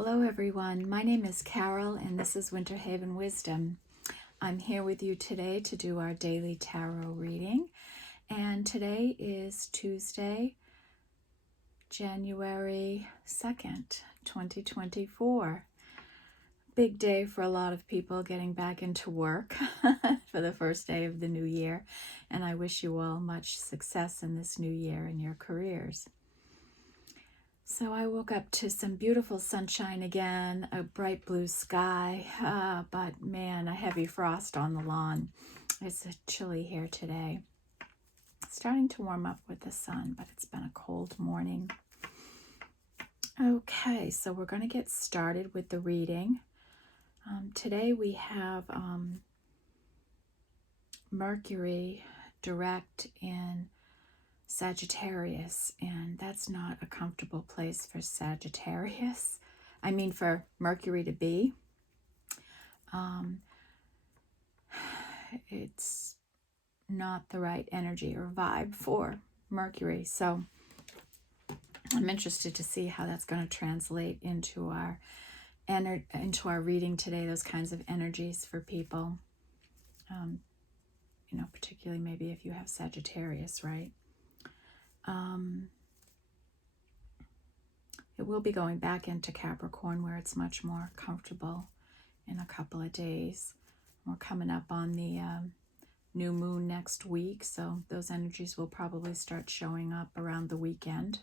Hello everyone, my name is Carol and this is Winter Haven Wisdom. I'm here with you today to do our daily tarot reading, and today is Tuesday, January 2nd, 2024. Big day for a lot of people getting back into work for the first day of the new year, and I wish you all much success in this new year in your careers. So I woke up to some beautiful sunshine again, a bright blue sky, but man, a heavy frost on the lawn. It's chilly here today. It's starting to warm up with the sun, but it's been a cold morning. Okay, so we're going to get started with the reading. Today we have Mercury direct in Sagittarius, and that's not a comfortable place for Sagittarius. I mean, for Mercury to be. It's not the right energy or vibe for Mercury. So I'm interested to see how that's going to translate into our reading today, those kinds of energies for people. Particularly maybe if you have Sagittarius, right? It will be going back into Capricorn where it's much more comfortable in a couple of days. We're coming up on the new moon next week, so those energies will probably start showing up around the weekend.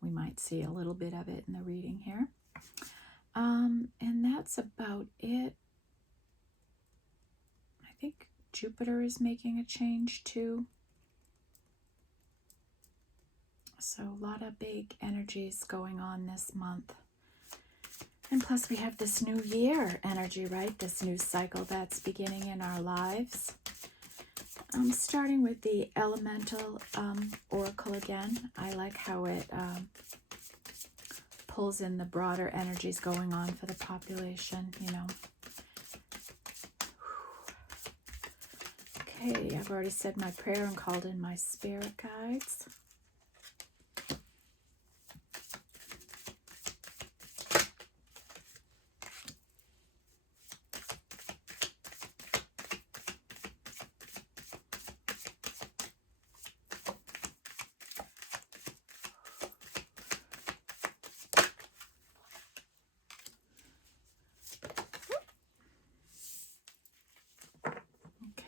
We might see a little bit of it in the reading here. And that's about it. I think Jupiter is making a change too. So a lot of big energies going on this month. And plus we have this new year energy, right? This new cycle that's beginning in our lives. I'm starting with the Elemental Oracle again. I like how it pulls in the broader energies going on for the population, Okay, I've already said my prayer and called in my spirit guides.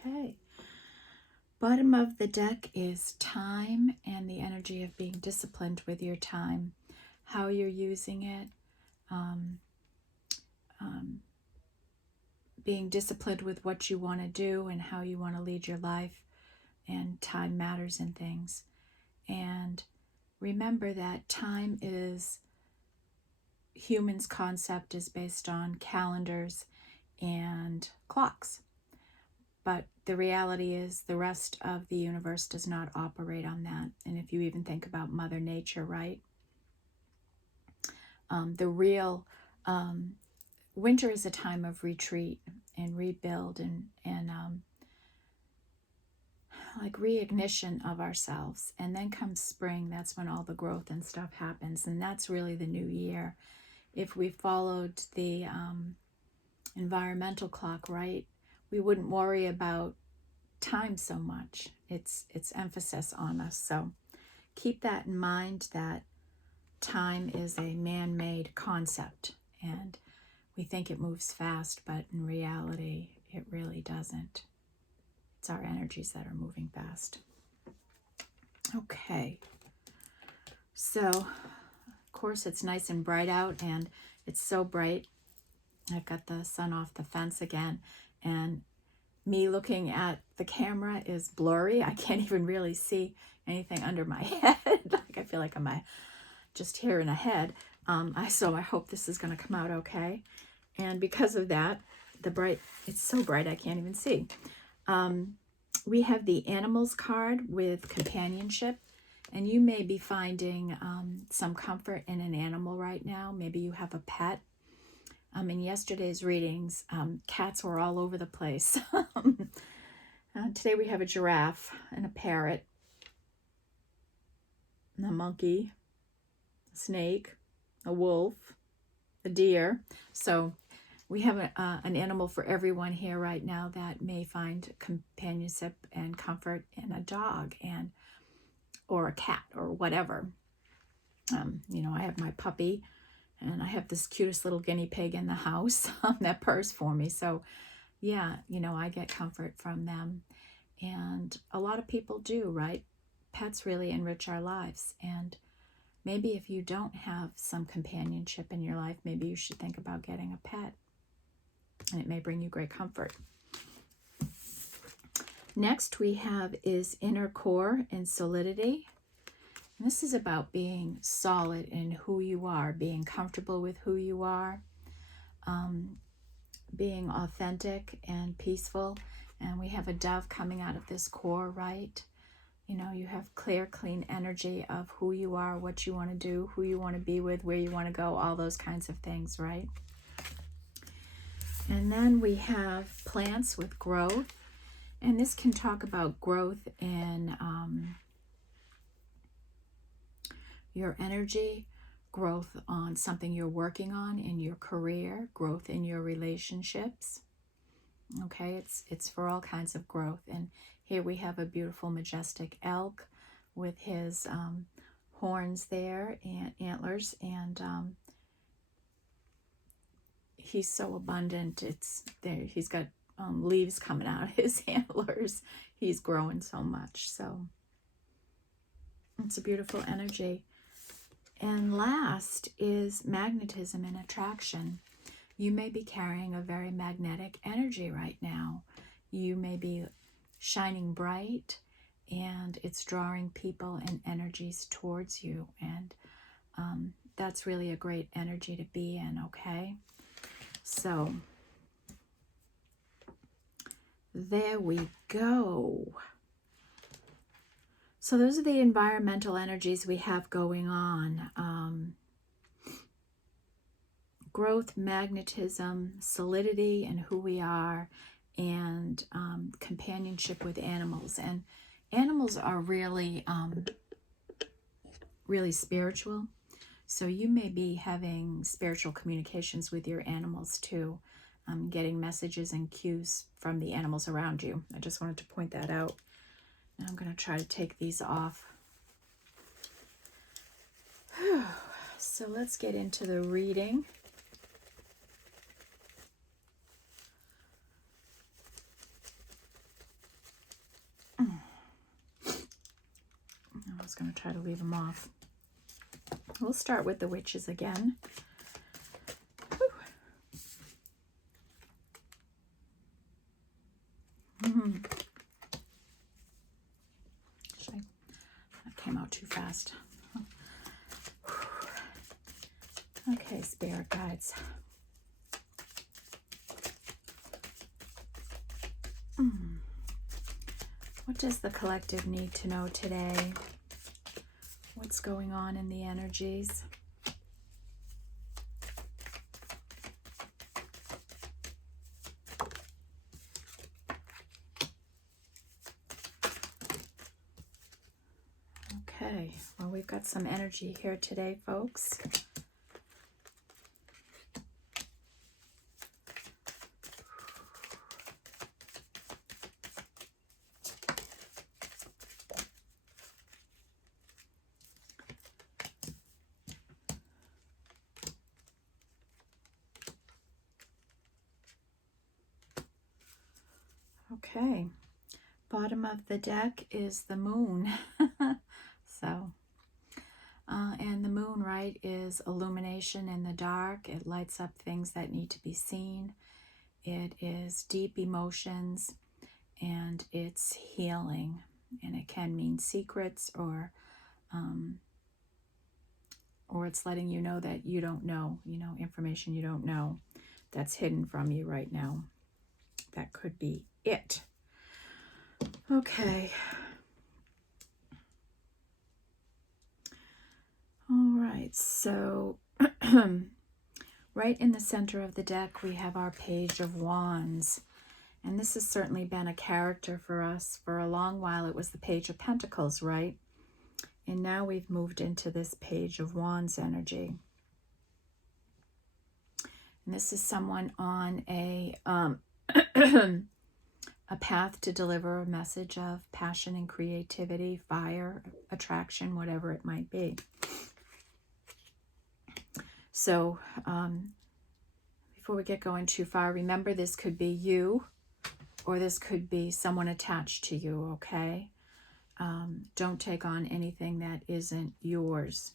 Okay. Bottom of the deck is time and the energy of being disciplined with your time, how you're using it, being disciplined with what you want to do and how you want to lead your life, and time matters in things. And remember that time is, humans' concept is based on calendars and clocks. But the reality is the rest of the universe does not operate on that. And if you even think about Mother Nature, right? The real winter is a time of retreat and rebuild and like reignition of ourselves. And then comes spring, that's when all the growth and stuff happens. And that's really the new year. If we followed the environmental clock, right, we wouldn't worry about time so much. It's emphasis on us. So keep that in mind, that time is a man-made concept, and we think it moves fast, but in reality it really doesn't. It's our energies that are moving fast. Okay, so of course it's nice and bright out, and it's so bright. I've got the sun off the fence again, and me looking at the camera is blurry. I can't even really see anything under my head. Like I feel like I'm just here in a head. So I hope this is going to come out okay. And because of that, it's so bright I can't even see. We have the Animals card with companionship, and you may be finding some comfort in an animal right now. Maybe you have a pet. In yesterday's readings, cats were all over the place. Today we have a giraffe and a parrot, and a monkey, a snake, a wolf, a deer. So we have an animal for everyone here right now that may find companionship and comfort in a dog and or a cat or whatever. You know, I have my puppy, and I have this cutest little guinea pig in the house that purrs for me. So yeah, you know, I get comfort from them. And a lot of people do, right? Pets really enrich our lives. And maybe if you don't have some companionship in your life, maybe you should think about getting a pet. And it may bring you great comfort. Next we have is inner core and solidity. And this is about being solid in who you are, being comfortable with who you are, being authentic and peaceful. And we have a dove coming out of this core, right? You know, you have clear, clean energy of who you are, what you want to do, who you want to be with, where you want to go, all those kinds of things, right? And then we have plants with growth. And this can talk about growth in your energy, growth on something you're working on in your career, growth in your relationships. Okay, it's for all kinds of growth. And here we have a beautiful, majestic elk with his horns there and antlers, and he's so abundant. It's there. He's got leaves coming out of his antlers. He's growing so much. So it's a beautiful energy. And last is magnetism and attraction. You may be carrying a very magnetic energy right now. You may be shining bright, and it's drawing people and energies towards you. And that's really a great energy to be in, okay? So there we go. So those are the environmental energies we have going on. Growth, magnetism, solidity in who we are, and companionship with animals. And animals are really, really spiritual. So you may be having spiritual communications with your animals too, getting messages and cues from the animals around you. I just wanted to point that out. Now I'm going to try to take these off. So let's get into the reading. I was going to try to leave them off. We'll start with the witches again. That came out too fast. Okay, spirit guides. What does the collective need to know today? What's going on in the energies? Okay, well, we've got some energy here today, folks. Okay, bottom of the deck is the moon. So, and the moon, right, is illumination in the dark. It lights up things that need to be seen. It is deep emotions, and it's healing. And it can mean secrets, or it's letting you know that you don't know, information you don't know that's hidden from you right now. That could be it. Okay. All right, so right in the center of the deck, we have our Page of Wands. And this has certainly been a character for us. For a long while, it was the Page of Pentacles, right? And now we've moved into this Page of Wands energy. And this is someone on a a path to deliver a message of passion and creativity, fire, attraction, whatever it might be. So before we get going too far, remember this could be you or this could be someone attached to you, okay? Don't take on anything that isn't yours.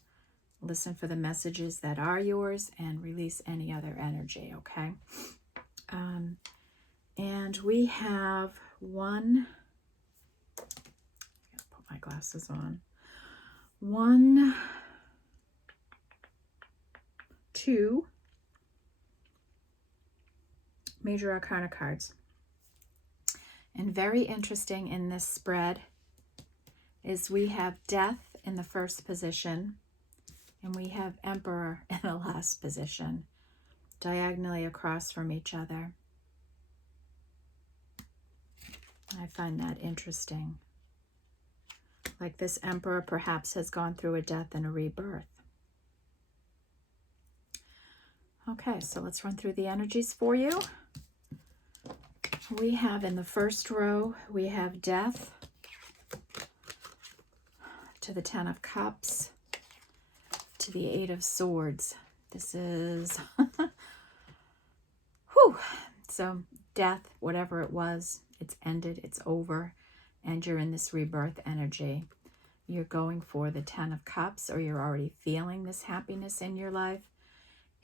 Listen for the messages that are yours and release any other energy, okay? And we have one, put my glasses on, 1, 2 major arcana cards. And very interesting in this spread is we have Death in the first position and we have Emperor in the last position, diagonally across from each other. I find that interesting. Like this Emperor perhaps has gone through a death and a rebirth. Okay, so let's run through the energies for you. We have in the first row, we have Death to the 10 of Cups to the 8 of Swords. This is, whew. So death, whatever it was, it's ended, it's over, and you're in this rebirth energy. You're going for the 10 of Cups, or you're already feeling this happiness in your life,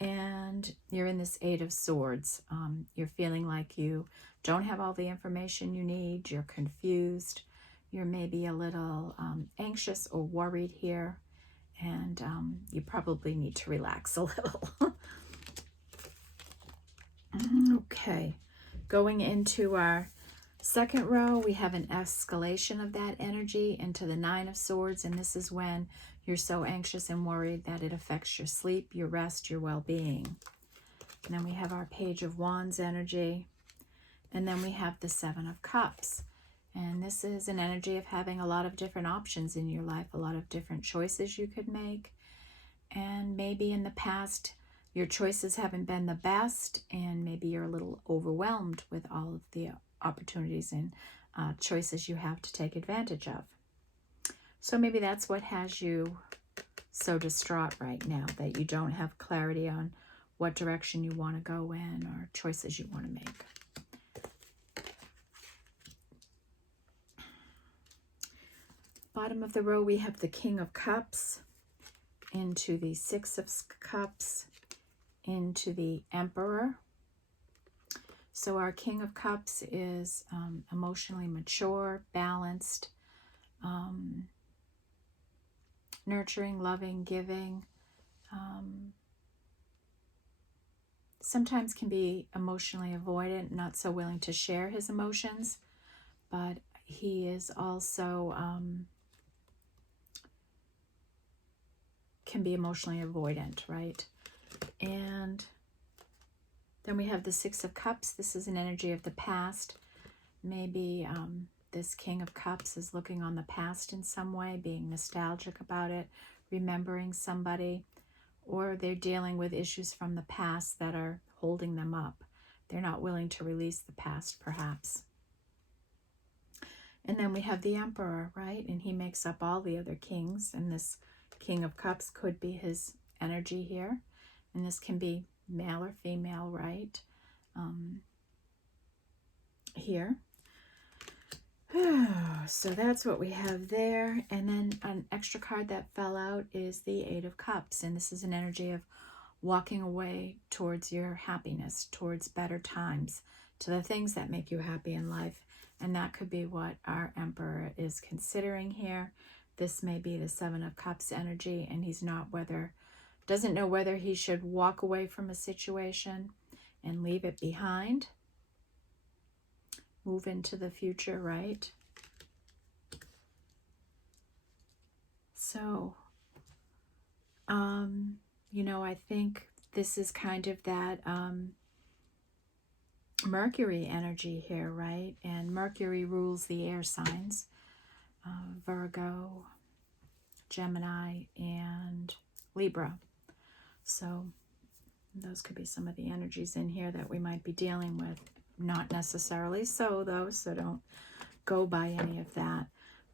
and you're in this 8 of Swords. You're feeling like you don't have all the information you need, you're confused, you're maybe a little anxious or worried here, and you probably need to relax a little. Okay, going into our second row, we have an escalation of that energy into the 9 of Swords, and this is when you're so anxious and worried that it affects your sleep, your rest, your well-being. And then we have our Page of Wands energy, and then we have the 7 of Cups. And this is an energy of having a lot of different options in your life, a lot of different choices you could make. And maybe in the past, your choices haven't been the best, and maybe you're a little overwhelmed with all of the opportunities and choices you have to take advantage of. So maybe that's what has you so distraught right now, that you don't have clarity on what direction you want to go in or choices you want to make. Bottom of the row, we have the King of Cups into the 6 of Cups into the Emperor. So our King of Cups is emotionally mature, balanced, nurturing, loving, giving. Sometimes can be emotionally avoidant, not so willing to share his emotions, but he is also can be emotionally avoidant, right? And then we have the 6 of Cups. This is an energy of the past. Maybe this King of Cups is looking on the past in some way, being nostalgic about it, remembering somebody, or they're dealing with issues from the past that are holding them up. They're not willing to release the past, perhaps. And then we have the Emperor, right? And he makes up all the other kings, and this King of Cups could be his energy here. And this can be male or female, right? Here. So that's what we have there. And then an extra card that fell out is the 8 of Cups. And this is an energy of walking away towards your happiness, towards better times, to the things that make you happy in life. And that could be what our Emperor is considering here. This may be the 7 of Cups energy, and he's doesn't know whether he should walk away from a situation and leave it behind, move into the future, right? So, you know, I think this is kind of that Mercury energy here, right? And Mercury rules the air signs, Virgo, Gemini, and Libra. So Those could be some of the energies in here that we might be dealing with. Not necessarily so, though, so don't go by any of that.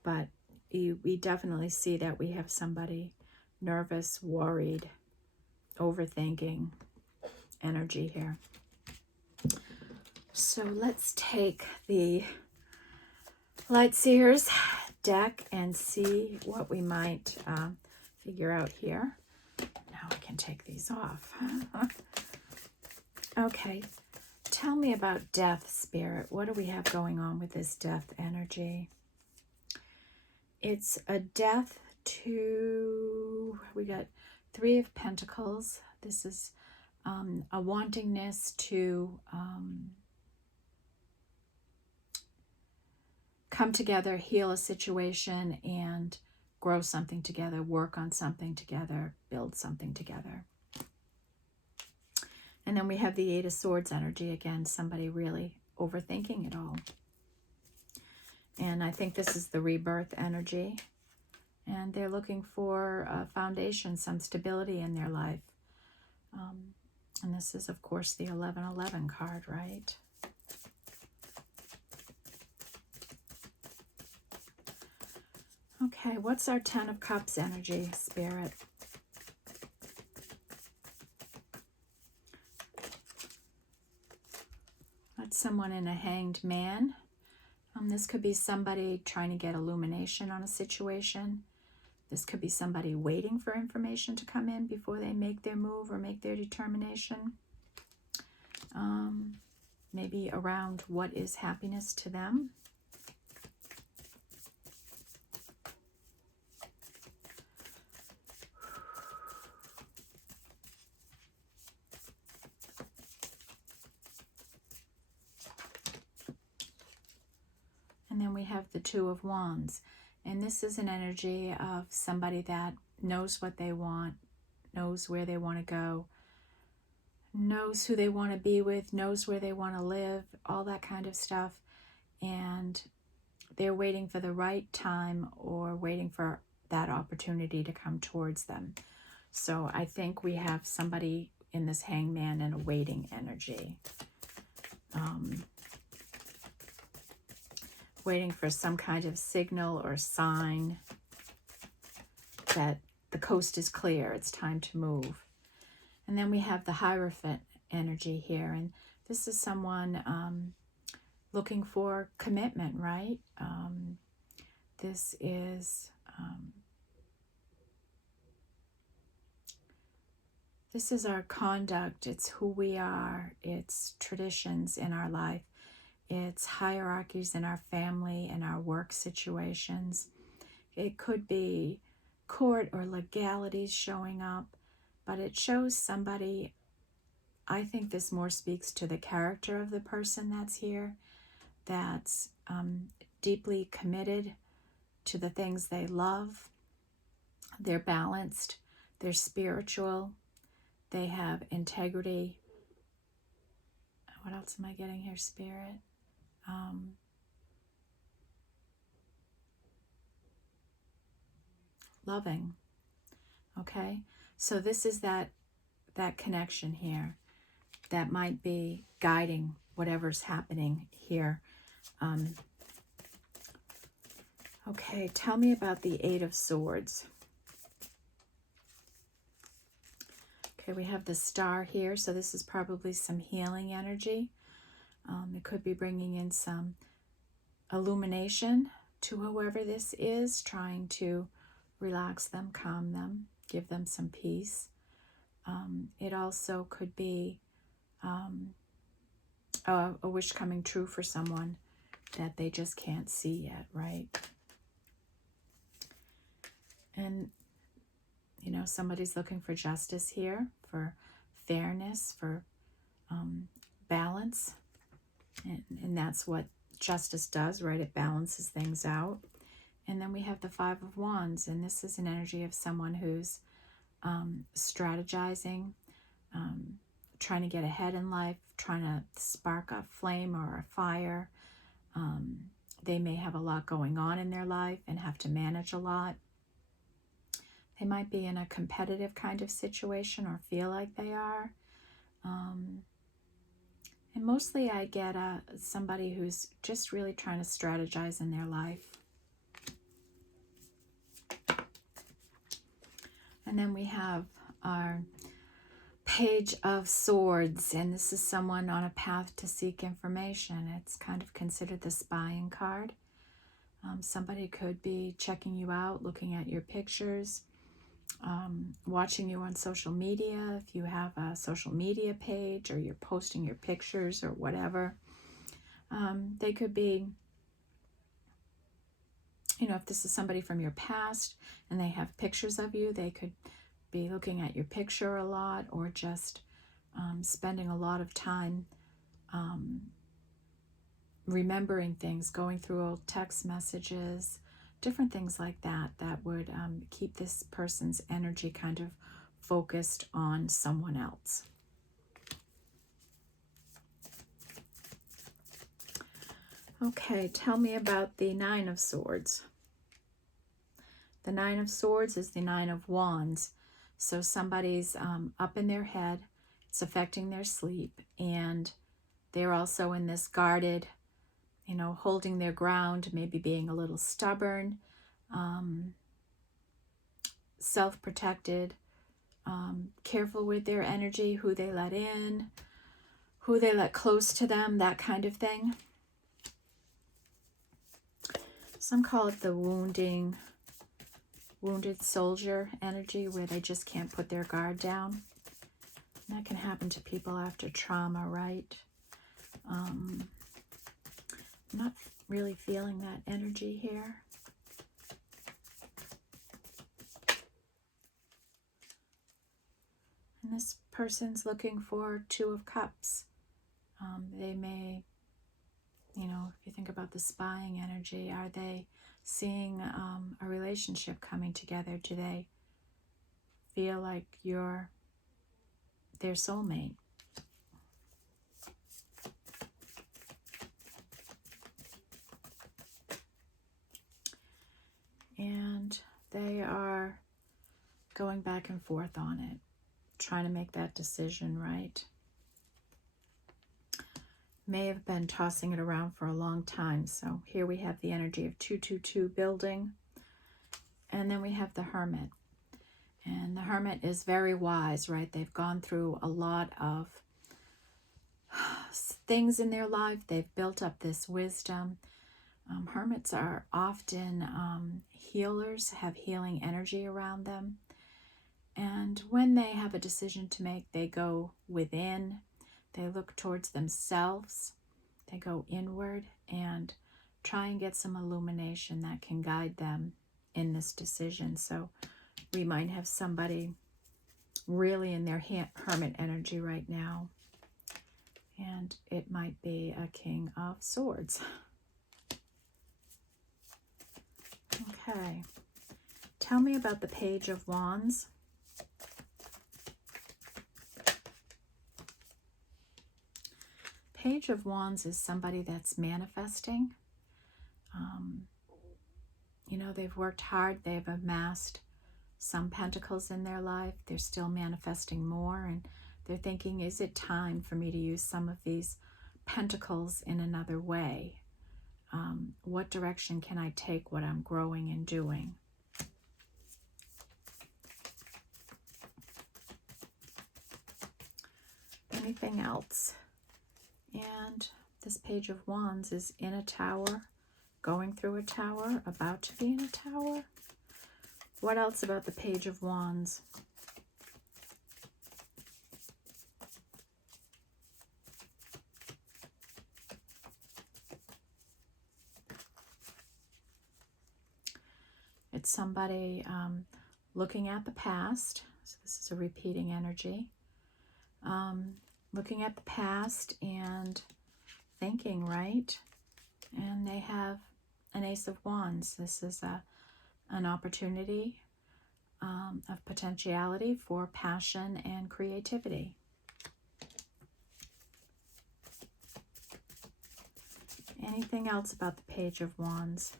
But we definitely see that we have somebody nervous, worried, overthinking energy here. So let's take the Lightseers deck and see what we might figure out here. Now we can take these off. Okay, tell me about death, Spirit. What do we have going on with this death energy? It's a death to, we got 3 of Pentacles. This is a wantingness to come together, heal a situation, and grow something together, work on something together, build something together. And then we have the 8 of Swords energy. Again, somebody really overthinking it all. And I think this is the rebirth energy. And they're looking for a foundation, some stability in their life. And this is, of course, the 1111 card, right? Okay, what's our 10 of Cups energy, Spirit? That's someone in a Hanged Man. This could be somebody trying to get illumination on a situation. This could be somebody waiting for information to come in before they make their move or make their determination. Maybe around what is happiness to them. And then we have the 2 of Wands. And this is an energy of somebody that knows what they want, knows where they want to go, knows who they want to be with, knows where they want to live, all that kind of stuff. And they're waiting for the right time or waiting for that opportunity to come towards them. So I think we have somebody in this Hangman in a waiting energy. Waiting for some kind of signal or sign that the coast is clear, it's time to move. And then we have the Hierophant energy here, and this is someone looking for commitment, right? This is our conduct, it's who we are, it's traditions in our life. It's hierarchies in our family and our work situations. It could be court or legalities showing up, but it shows somebody, I think this more speaks to the character of the person that's here, that's deeply committed to the things they love. They're balanced, they're spiritual, they have integrity. What else am I getting here, Spirit? Loving. Okay, so this is that connection here that might be guiding whatever's happening here. Okay, tell me about the 8 of Swords. Okay, we have the Star here, so this is probably some healing energy. It could be bringing in some illumination to whoever this is, trying to relax them, calm them, give them some peace. It also could be a wish coming true for someone that they just can't see yet, right? And, you know, somebody's looking for justice here, for fairness, for balance. And that's what justice does, right? It balances things out. And then we have the 5 of Wands, and this is an energy of someone who's strategizing, trying to get ahead in life, trying to spark a flame or a fire. They may have a lot going on in their life and have to manage a lot. They might be in a competitive kind of situation or feel like they are. And mostly I get somebody who's just really trying to strategize in their life. And then we have our Page of Swords, and this is someone on a path to seek information. It's kind of considered the spying card. Somebody could be checking you out, looking at your pictures, watching you on social media, if you have a social media page or you're posting your pictures or whatever. They could be, if this is somebody from your past and they have pictures of you, they could be looking at your picture a lot, or just spending a lot of time remembering things, going through old text messages, different things like that, that would keep this person's energy kind of focused on someone else. Okay, tell me about the Nine of Swords. The Nine of Swords is the Nine of Wands. So somebody's up in their head, it's affecting their sleep, and they're also in this guarded, holding their ground, maybe being a little stubborn, self-protected, careful with their energy, who they let in, who they let close to them, that kind of thing. Some call it the wounded soldier energy, where they just can't put their guard down. And that can happen to people after trauma, right? I'm not really feeling that energy here. And this person's looking for Two of Cups. They may, if you think about the spying energy, are they seeing a relationship coming together? Do they feel like you're their soulmate? And they are going back and forth on it, trying to make that decision, right? May have been tossing it around for a long time. So here we have the energy of 222 building. And then we have the Hermit. And the Hermit is very wise, right? They've gone through a lot of things in their life. They've built up this wisdom. Hermits are often healers, have healing energy around them. And when they have a decision to make, they go within. They look towards themselves. They go inward and try and get some illumination that can guide them in this decision. So we might have somebody really in their Hermit energy right now. And it might be a King of Swords. Okay. Tell me about the Page of Wands. Page of Wands is somebody that's manifesting. They've worked hard. They've amassed some pentacles in their life. They're still manifesting more, and they're thinking, is it time for me to use some of these pentacles in another way? What direction can I take what I'm growing and doing? Anything else? And this Page of Wands is in a tower, going through a tower, about to be in a tower. What else about the Page of Wands? It's somebody looking at the past. So this is a repeating energy. Looking at the past and thinking, right? And they have an Ace of Wands. This is an opportunity of potentiality for passion and creativity. Anything else about the Page of Wands?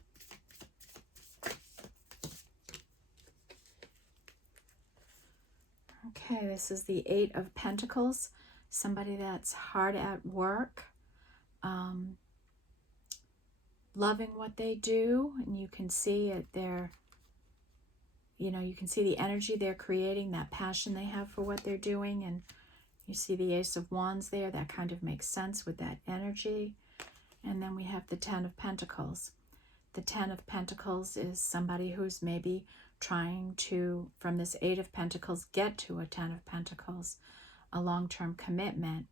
Okay, this is the Eight of Pentacles. somebody that's hard at work, loving what they do, and you can see it there. You can see the energy they're creating, that passion they have for what they're doing, and you see the Ace of Wands there. That kind of makes sense with that energy. And then we have the Ten of Pentacles. The Ten of Pentacles is somebody who's maybe trying to, from this Eight of Pentacles, get to a Ten of Pentacles, a long-term commitment,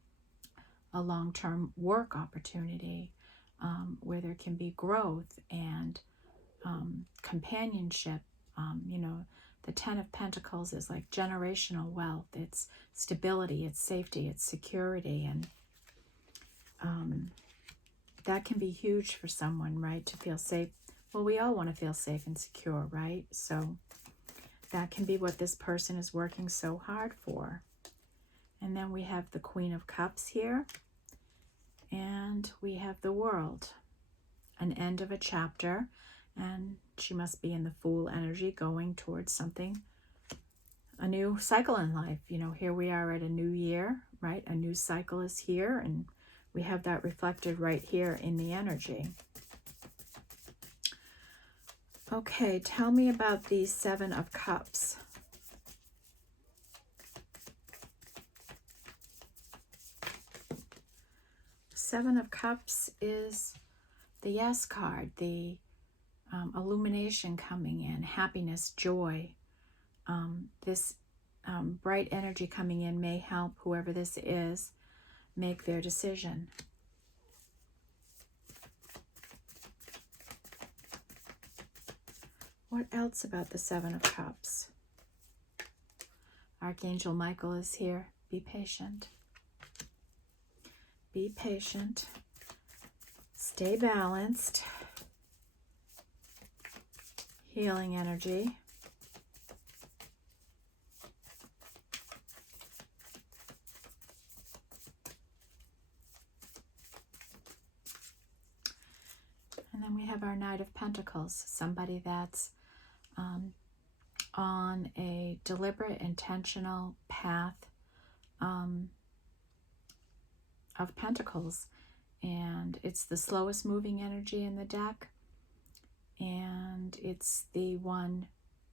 a long-term work opportunity, where there can be growth and companionship. The Ten of Pentacles is like generational wealth. It's stability, it's safety, it's security, and that can be huge for someone, right? To feel safe. Well, we all want to feel safe and secure, right? So that can be what this person is working so hard for. And then we have the Queen of Cups here. And we have the World, an end of a chapter. And she must be in the Fool energy, going towards something, a new cycle in life. Here we are at a new year, right? A new cycle is here, and we have that reflected right here in the energy. Okay, tell me about the Seven of Cups. Seven of Cups is the Yes card, the illumination coming in, happiness, joy. This bright energy coming in may help whoever this is make their decision. What else about the Seven of Cups? Archangel Michael is here. Be patient. Be patient. Stay balanced. Healing energy. And then we have our Knight of Pentacles, somebody that's on a deliberate, intentional path of Pentacles. And it's the slowest moving energy in the deck. And it's the one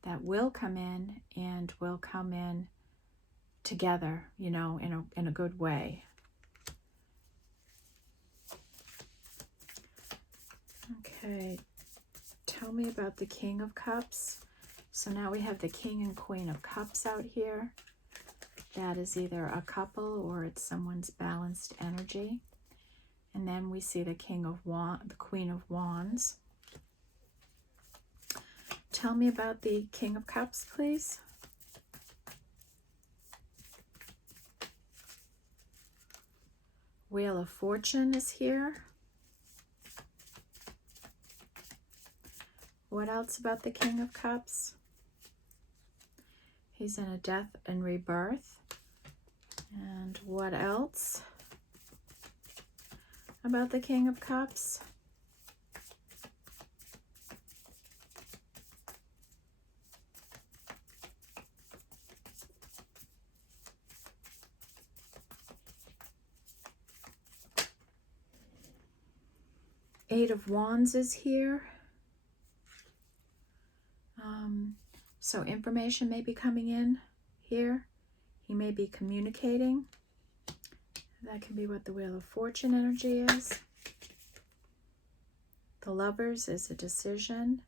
that will come in, and will come in together, in a good way. Okay, tell me about the King of Cups. So now we have the King and Queen of Cups out here. That is either a couple or it's someone's balanced energy. And then we see the Queen of Wands. Tell me about the King of Cups, please. Wheel of Fortune is here. What else about the King of Cups? He's in a death and rebirth. And what else about the King of Cups? Eight of Wands is here. So information may be coming in here. He may be communicating. That can be what the Wheel of Fortune energy is. The Lovers is a decision.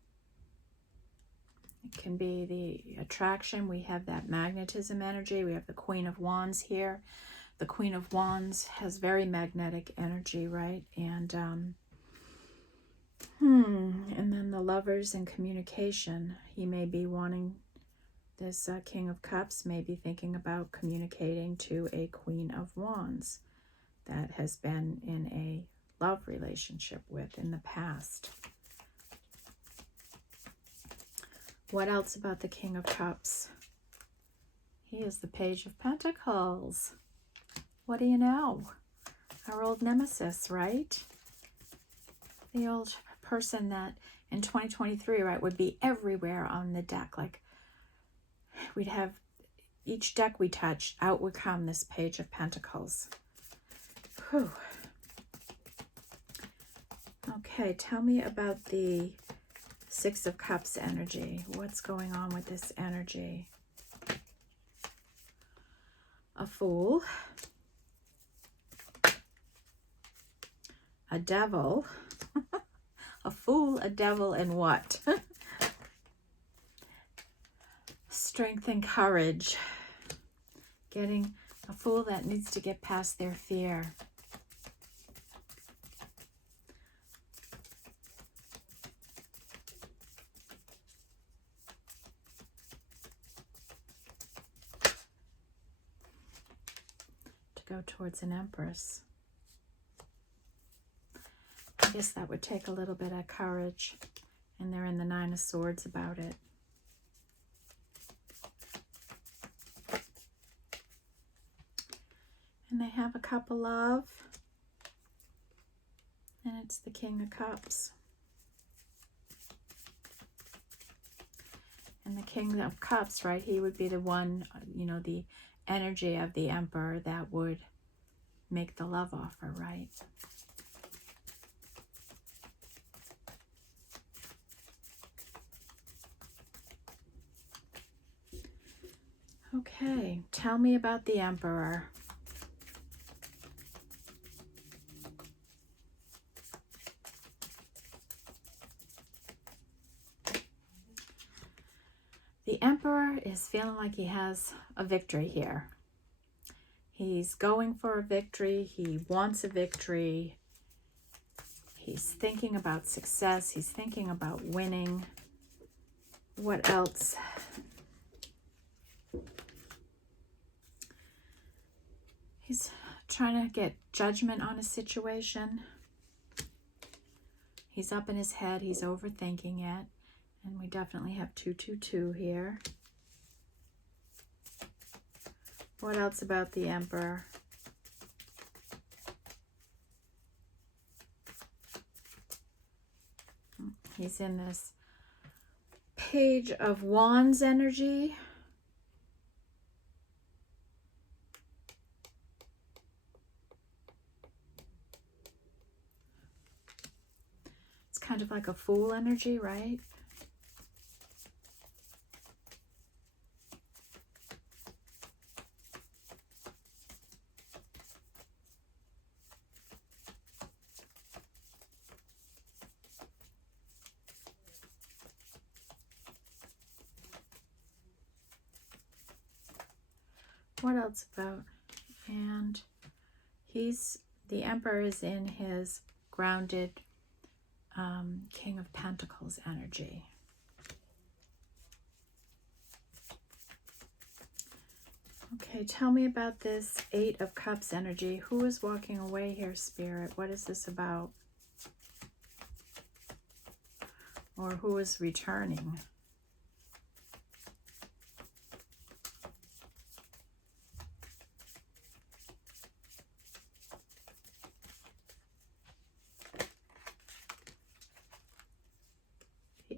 It can be the attraction. We have that magnetism energy. We have the Queen of Wands here. The Queen of Wands has very magnetic energy, right? And then the Lovers and communication. He may be wanting, this King of Cups may be thinking about communicating to a Queen of Wands that has been in a love relationship with in the past. What else about the King of Cups? He is the Page of Pentacles. What do you know? Our old nemesis, right? The old person that in 2023, right, would be everywhere on the deck. Like we'd have each deck we touch, out would come this Page of Pentacles. Whew. Okay, tell me about the Six of Cups energy. What's going on with this energy? A Fool. A Devil. A Fool, a Devil, and what? Strength and courage. Getting a fool that needs to get past their fear. To go towards an Empress. I guess that would take a little bit of courage. And they're in the Nine of Swords about it. And they have a cup of love. And it's the King of Cups. And the King of Cups, right, he would be the one, you know, the energy of the Emperor that would make the love offer, right? Okay, tell me about the Emperor. The Emperor is feeling like he has a victory here. He's going for a victory. He wants a victory. He's thinking about success. He's thinking about winning. What else? He's trying to get judgment on a situation. He's up in his head. He's overthinking it. And we definitely have 222 here. What else about the Emperor? He's in this Page of Wands energy. It's kind of like a Fool energy, right? What else about? And the Emperor is in his grounded King of Pentacles energy. Okay, tell me about this Eight of Cups energy. Who is walking away here, Spirit? What is this about? Or who is returning?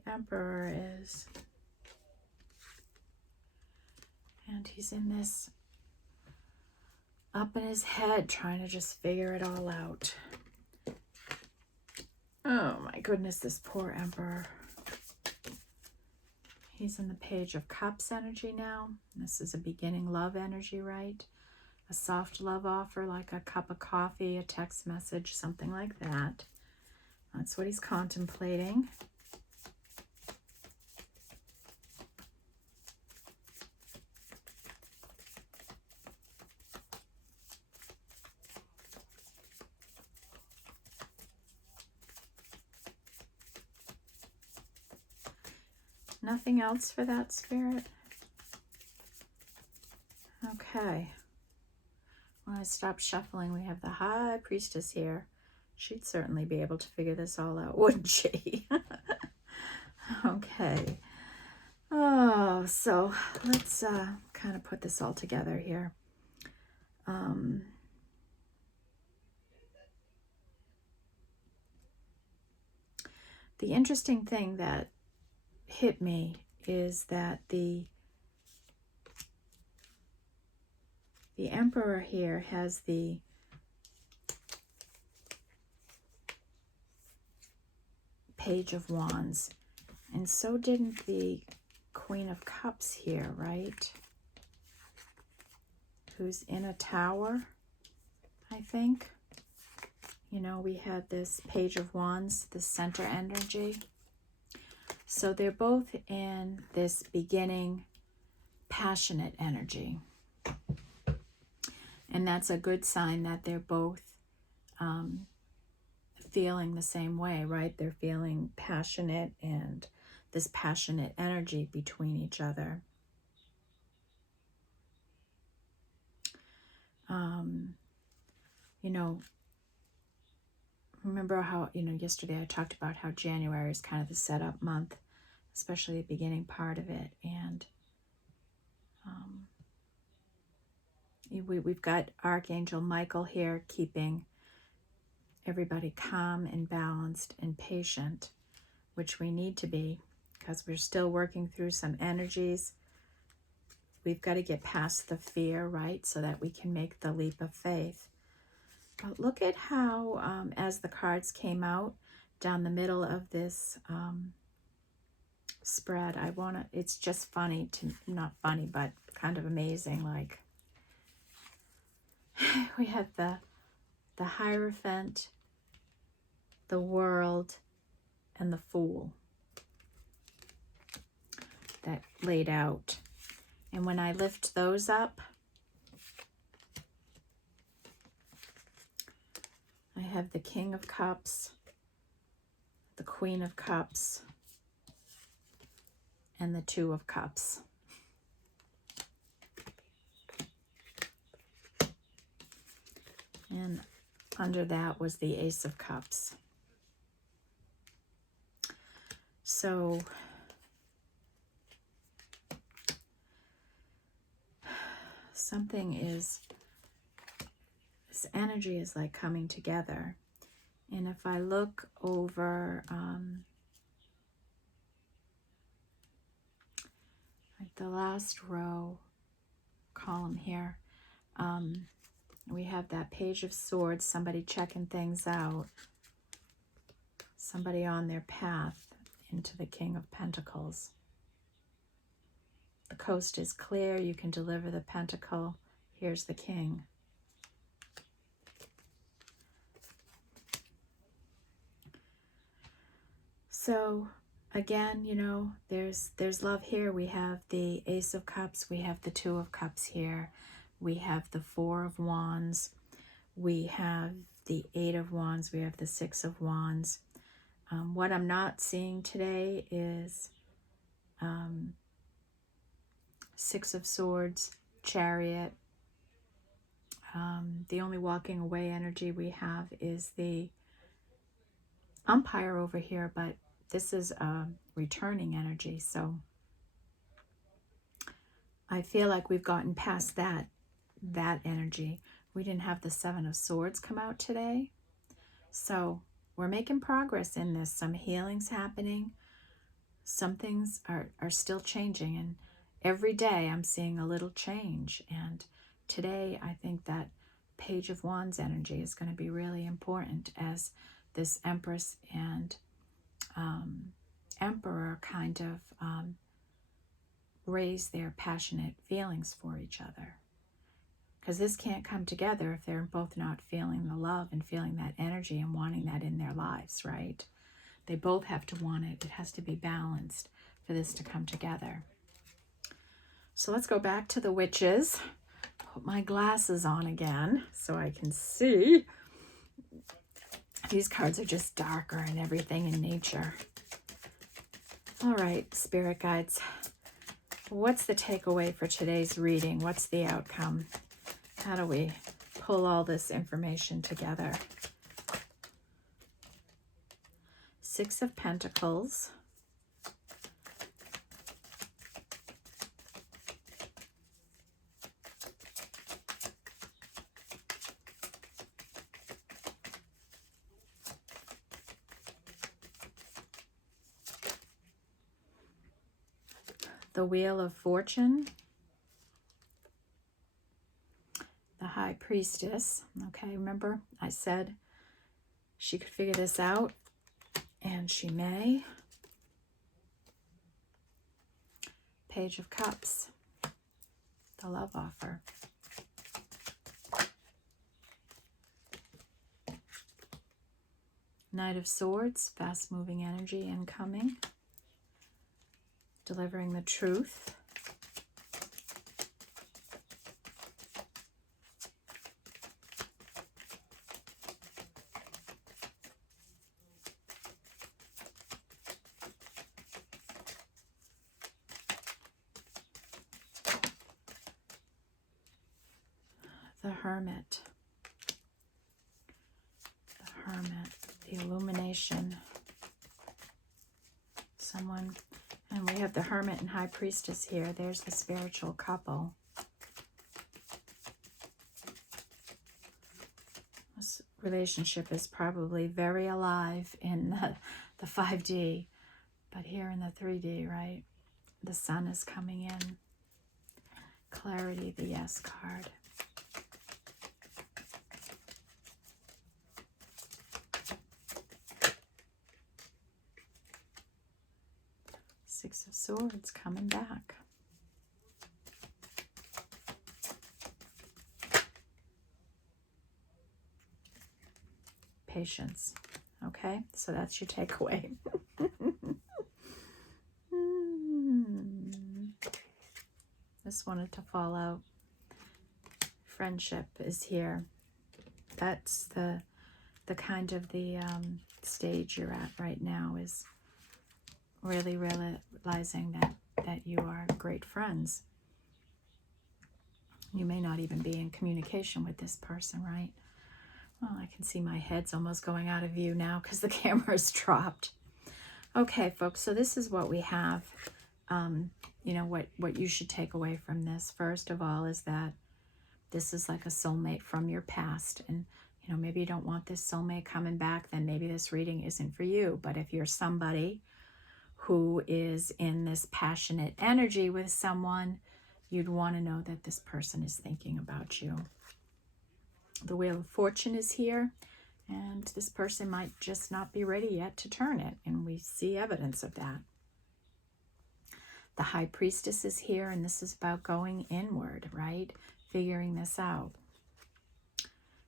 Emperor is, and he's in this up in his head trying to just figure it all out. Oh my goodness, this poor Emperor. He's in the Page of Cups energy now. This is a beginning love energy, right? A soft love offer, like a cup of coffee, a text message, something like that. That's what he's contemplating. Nothing else for that, Spirit? Okay. When I stop shuffling, we have the High Priestess here. She'd certainly be able to figure this all out, wouldn't she? Okay. Oh, so let's kind of put this all together here. The interesting thing that hit me is that the The Emperor here has the Page of Wands, and so didn't the Queen of Cups here, right? Who's in a tower, I think. You know, we had this Page of Wands, the center energy. So they're both in this beginning, passionate energy. And that's a good sign that they're both feeling the same way, right? They're feeling passionate and this passionate energy between each other. You know, remember how, yesterday I talked about how January is kind of the setup month, especially the beginning part of it. And we've got Archangel Michael here keeping everybody calm and balanced and patient, which we need to be because we're still working through some energies. We've got to get past the fear, right, so that we can make the leap of faith. But look at how, as the cards came out down the middle of this spread, it's just funny not funny, but kind of amazing. Like, we had the Hierophant, the World, and the Fool that laid out. And when I lift those up, I have the King of Cups, the Queen of Cups, and the Two of Cups. And under that was the Ace of Cups. So this energy is like coming together. And if I look over at the last row column here, we have that Page of Swords, somebody checking things out, somebody on their path into the King of Pentacles. The coast is clear, you can deliver the pentacle. Here's the King. So again, there's love here. We have the Ace of Cups, we have the Two of Cups here, we have the Four of Wands, we have the Eight of Wands, we have the Six of Wands. What I'm not seeing today is Six of Swords, Chariot. The only walking away energy we have is the Umpire over here, but this is a returning energy. So I feel like we've gotten past that energy. We didn't have the Seven of Swords come out today. So we're making progress in this. Some healing's happening. Some things are still changing. And every day I'm seeing a little change. And today I think that Page of Wands energy is going to be really important as this Empress and Emperor kind of raise their passionate feelings for each other. Because this can't come together if they're both not feeling the love and feeling that energy and wanting that in their lives, right? They both have to want it. It has to be balanced for this to come together. So let's go back to the witches. Put my glasses on again so I can see. These cards are just darker and everything in nature. All right, spirit guides. What's the takeaway for today's reading? What's the outcome? How do we pull all this information together? Six of Pentacles. The Wheel of Fortune. Priestess. Okay, remember I said she could figure this out, and she may. Page of Cups, the love offer. Knight of Swords, fast-moving energy incoming. Delivering the truth. The Hermit. The Hermit. The illumination. Someone, and we have the Hermit and High Priestess here. There's the spiritual couple. This relationship is probably very alive in the 5D, but here in the 3D, right? The sun is coming in. Clarity, the Yes card. Six of Swords coming back. Patience. Okay, so that's your takeaway. Just wanted to fall out. Friendship is here. That's the kind of the stage you're at right now, is really realizing that you are great friends. You may not even be in communication with this person, right? Well, I can see my head's almost going out of view now because the camera's dropped. Okay, folks, so this is what we have. You know, what you should take away from this, first of all, is that this is like a soulmate from your past. And, you know, maybe you don't want this soulmate coming back, then maybe this reading isn't for you. But if you're somebody who is in this passionate energy with someone, you'd want to know that this person is thinking about you. The Wheel of Fortune is here, and this person might just not be ready yet to turn it, and we see evidence of that. The High Priestess is here, and this is about going inward, right? Figuring this out.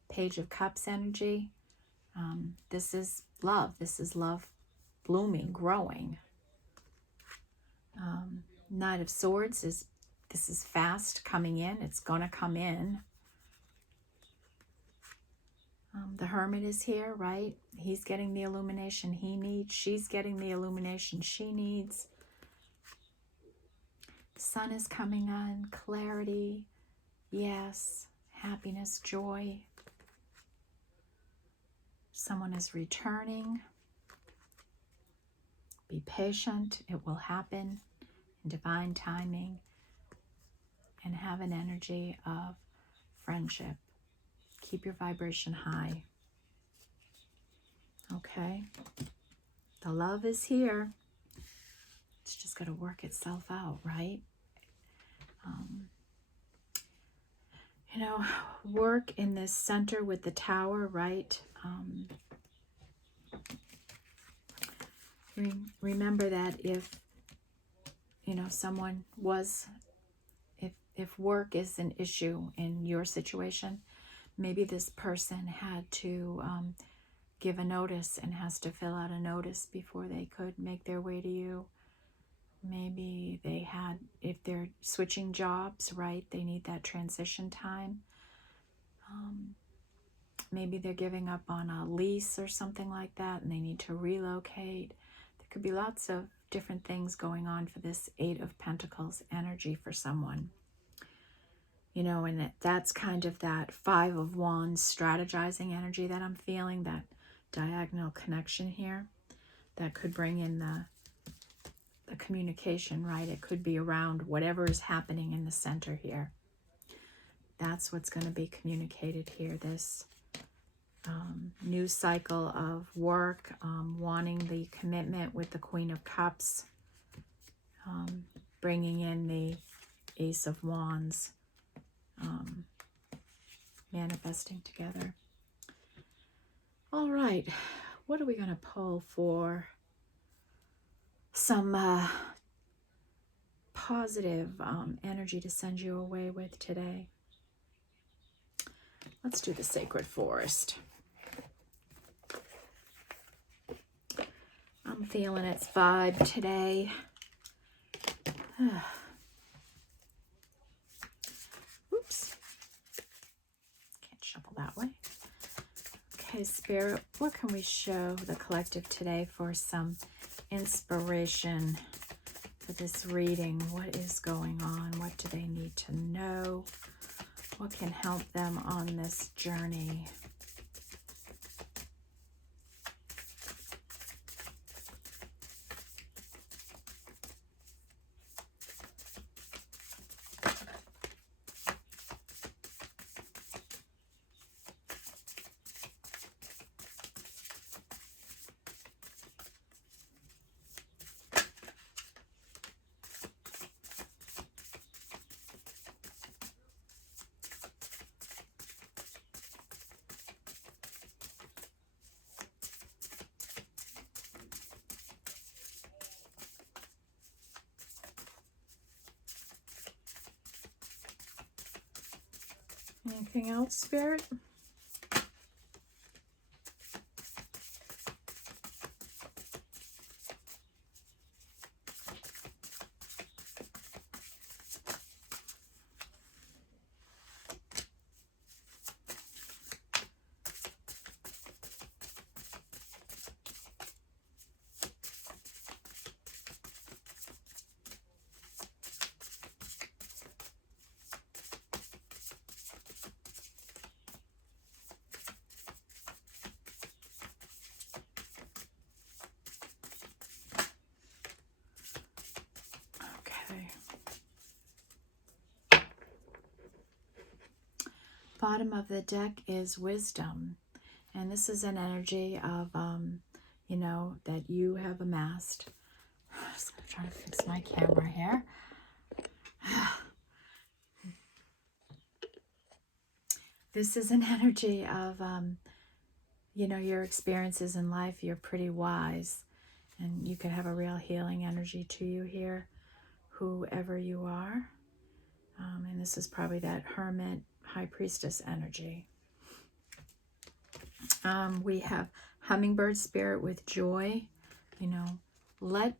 Page of Cups energy. This is love. This is love blooming, growing. Knight of Swords this is fast coming in. It's going to come in. The Hermit is here, right? He's getting the illumination he needs. She's getting the illumination she needs. Sun is coming on. Clarity. Yes. Happiness, joy. Someone is returning. Be patient. It will happen in divine timing. And have an energy of friendship. Keep your vibration high. Okay. The love is here. It's just got to work itself out, right? You know, work in this center with the Tower, right? Remember that if, you know, someone was, if work is an issue in your situation, maybe this person had to give a notice and has to fill out a notice before they could make their way to you. Maybe they had, if they're switching jobs, right, they need that transition time. Maybe they're giving up on a lease or something like that and they need to relocate. There could be lots of different things going on for this Eight of Pentacles energy for someone. You know, and that's kind of that Five of Wands strategizing energy that I'm feeling, that diagonal connection here that could bring in the communication, right? It could be around whatever is happening in the center here. That's what's going to be communicated here. This new cycle of work, wanting the commitment with the Queen of Cups, bringing in the Ace of Wands. manifesting together. All right, what are we going to pull for some positive energy to send you away with today? Let's do the Sacred Forest. I'm feeling its vibe today. Oops. Can't shuffle that way. Okay, Spirit, what can we show the collective today for some inspiration for this reading? What is going on? What do they need to know? What can help them on this journey? Anything else, Spirit? Bottom of the deck is wisdom, and this is an energy of you know, that you have amassed. I'm just gonna try to fix my camera here. This is an energy of you know, your experiences in life. You're pretty wise, and you could have a real healing energy to you here, whoever you are. And this is probably that hermit, high priestess energy. We have hummingbird spirit with joy. You know, let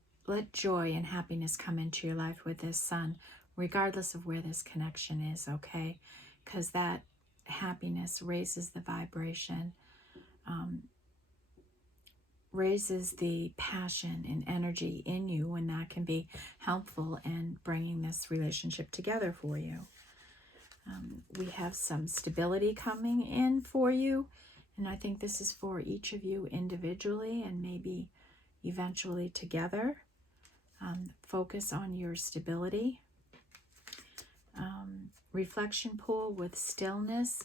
joy and happiness come into your life with this sun, regardless of where this connection is, okay? Because that happiness raises the vibration, raises the passion and energy in you, and that can be helpful in bringing this relationship together for you. We have some stability coming in for you, and I think this is for each of you individually and maybe eventually together. Focus on your stability. Reflection pool with stillness.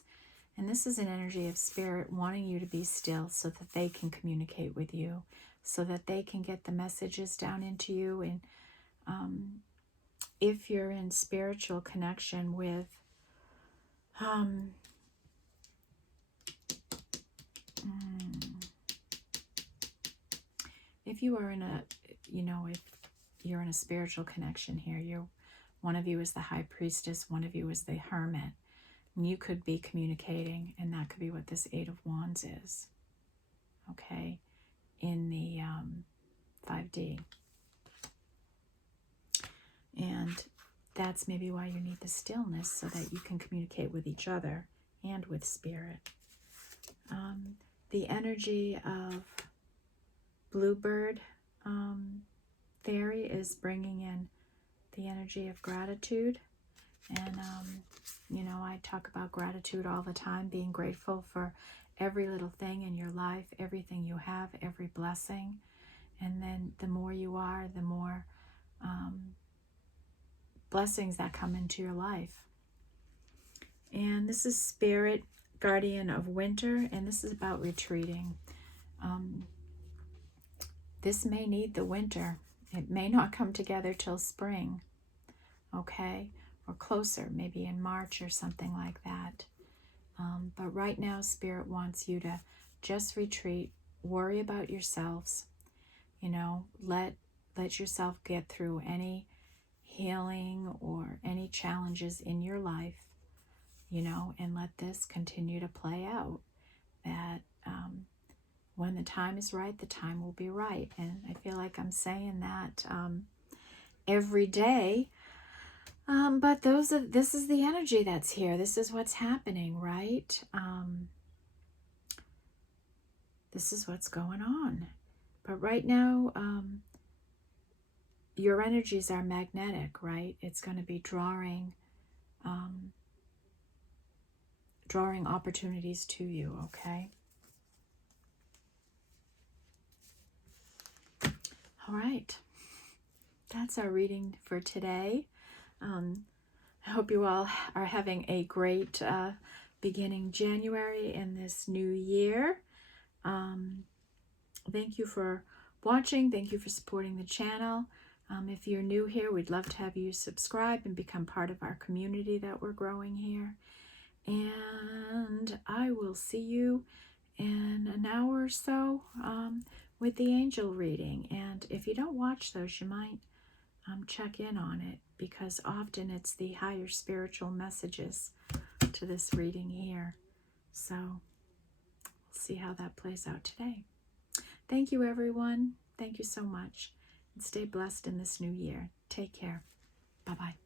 And this is an energy of spirit wanting you to be still so that they can communicate with you, so that they can get the messages down into you. And if you're in spiritual connection with if you are in a, you know, if you're in a spiritual connection here, one of you is the high priestess, one of you is the hermit, and you could be communicating, and that could be what this Eight of Wands is, okay, in the 5D. And that's maybe why you need the stillness, so that you can communicate with each other and with spirit. The energy of Bluebird Fairy is bringing in the energy of gratitude. And, you know, I talk about gratitude all the time, being grateful for every little thing in your life, everything you have, every blessing. And then the more you are, the more blessings that come into your life. And this is Spirit, Guardian of Winter, and this is about retreating. This may need the winter. It may not come together till spring, okay? Or closer, maybe in March or something like that. But right now, Spirit wants you to just retreat, worry about yourselves, let yourself get through any healing or any challenges in your life, and let this continue to play out. That when the time is right, the time will be right. And I feel like I'm saying that every day. But this is the energy that's here. This is what's happening, right? This is what's going on. But right now, your energies are magnetic, right? It's going to be drawing opportunities to you, okay? All right. That's our reading for today. I hope you all are having a great beginning January in this new year. Thank you for watching. Thank you for supporting the channel. If you're new here, we'd love to have you subscribe and become part of our community that we're growing here. And I will see you in an hour or so with the angel reading. And if you don't watch those, you might check in on it, because often it's the higher spiritual messages to this reading here. So we'll see how that plays out today. Thank you, everyone. Thank you so much. And stay blessed in this new year. Take care. Bye-bye.